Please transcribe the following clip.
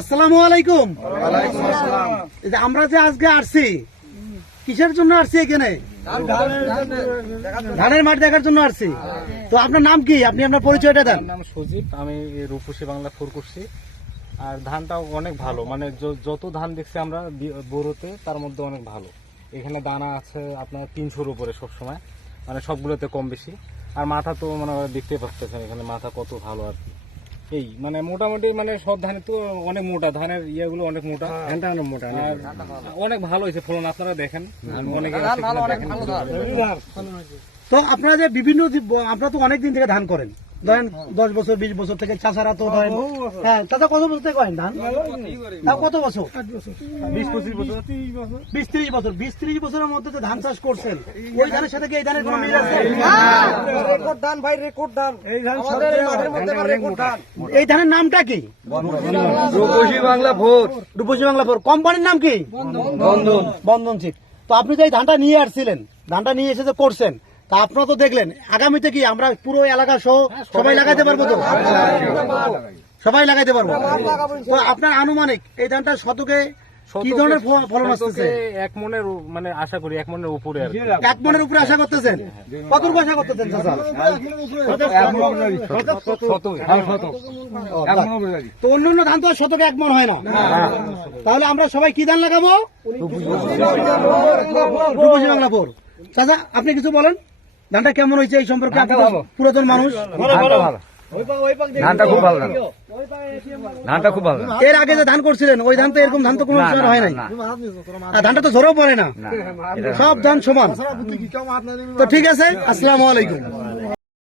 আসসালামু আলাইকুম। এই যে আমরা যে আজকে আসছি কিসের জন্য আসছি এখানে? ধানের মাঠ দেখার জন্য আসছি। তো আপনার নাম কি? আপনি আপনার পরিচয়টা দেন। নাম সুজিত, আমি রূপসী বাংলা 4 করছি। আর ধানটাও অনেক ভালো, মানে যত ধান দেখছি আমরা বোরোতে তার মধ্যে অনেক ভালো। এখানে দানা আছে আপনার 300-র উপরে সবসময়, মানে সবগুলোতে কম বেশি। আর মাথা তো মানে দেখতে পাচ্ছেন এখানে মাথা কত ভালো আর কি। এই মানে মোটামুটি মানে সব ধানের তো অনেক মোটা, ধানের ইয়েগুলো অনেক মোটা, ধানটা অনেক মোটা, আর অনেক ভালো হয়েছে ফলন। আপনারা দেখেন, অনেকে তো আপনারা যে বিভিন্ন আপনারা তো অনেক দিন থেকে ধান করেন, ধরেন 10 বছর 20 বছর থেকে। চাষারা তো ধরেন, হ্যাঁ চাষা কত বছর থেকে করেন ধান? তাও কত বছর? 20-25 বছর, 20-30 বছর। 20-30 বছরের মধ্যে যে ধান চাষ করছেন, ওই ধানের সাথে কি এই ধানের কোনো মিল আছে? রেকর্ড ধান ভাই, রেকর্ড ধান। আমাদের এই মাঠের মধ্যে রেকর্ড ধান। এই ধানের নামটা কি? রূপসী বাংলা 4। রূপসী বাংলা 4। কোম্পানির নাম কি? বন্ধন সিড। তো আপনি যে এই ধানটা নিয়ে আসছিলেন, ধানটা নিয়ে এসে যে করছেন, তা আপনারা তো দেখলেন, আগামীতে কি আমরা পুরো এলাকা সহ সবাই লাগাইতে পারবো তো? সবাই লাগাইতে পারবো। তো আপনার আনুমানিক এই ধানটা শতকে কি ধরনের ফলন আসতেছে? 1 মনের মানে আশা করি 1 মনের উপরে আর কি। 1 মনের উপরে আশা করতেছেন? কতটুকু আশা করতেছেন চাচা? তো অন্য ধান তো শতকে 1 মন হয় না। তাহলে আমরা সবাই কি ধান লাগাবো? রূপসী বাংলা 4। চাচা আপনি কিছু বলেন, ধানটা কেমন হয়েছে এই সম্পর্কে? আপনি পুরাতন মানুষ। ধানটা খুব ভালো, ধানটা খুব ভালো। এর আগে যে ধান করছিলেন ওই ধান তো এরকম ধান তো কোনো সময় হয় নাই। আর ধানটা তো ঝরেও পড়ে না, সব ধান সমান। তো ঠিক আছে, আসসালামু আলাইকুম।